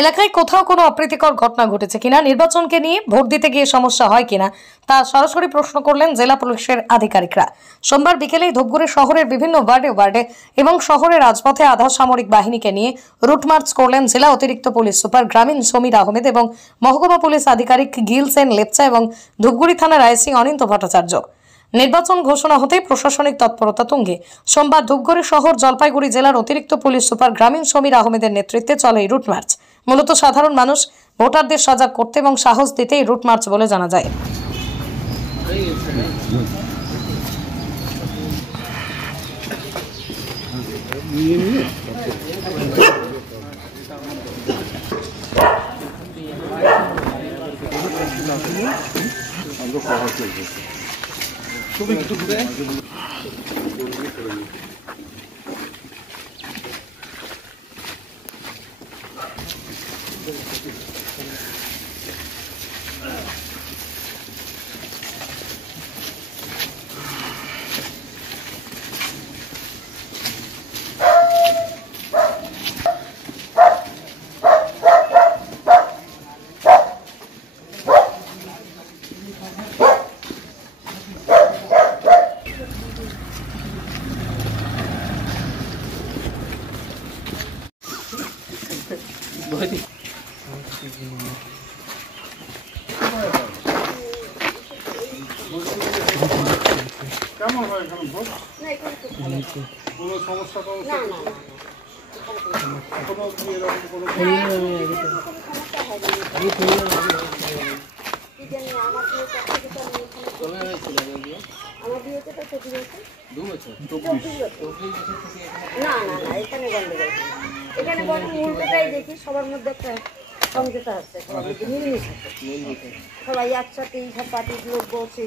এলাকায় কোথাও কোনো অপ্রীতিকর ঘটনা ঘটেছে কিনা, নির্বাচনকে নিয়ে ভোট দিতে গিয়ে সমস্যা হয় কিনা তা সরাসরি প্রশ্ন করলেন জেলা পুলিশের আধিকারিকরা। সোমবার বিকেলেই ধূপগুড়ি শহরের বিভিন্ন ওয়ার্ডে এবং শহরের রাজপথে আধা সামরিক বাহিনীকে নিয়ে রুট মার্চ করলেন জেলা অতিরিক্ত পুলিশ সুপার গ্রামীণ সমীর আহমেদ এবং মহকুমা পুলিশ আধিকারিক গিল সেন লেপচা এবং ধূপগুড়ি থানার আইসি অনিন্ত ভট্টাচার্য। নির্বাচন ঘোষণা হতেই প্রশাসনিক তৎপরতা তুঙ্গে সোমবার ধূপগুড়ি শহর জলপাইগুড়ি জেলার অতিরিক্ত পুলিশ সুপার গ্রামীণ সমীর আহমেদের নেতৃত্বে চলে এই রুট মার্চ। মূলত সাধারণ মানুষ ভোটারদের সজাগ করতে এবং সাহস দিতে এই রুট মার্চ বলে জানা যায়। কেমন হয় এখানে ভোট? কোনো সমস্যা কোনো এখানে উল্টোটাই দেখি সবার মধ্যে একটা সমঝোতা হচ্ছে, সবাই একসাথে সব পার্টির লোক বসে।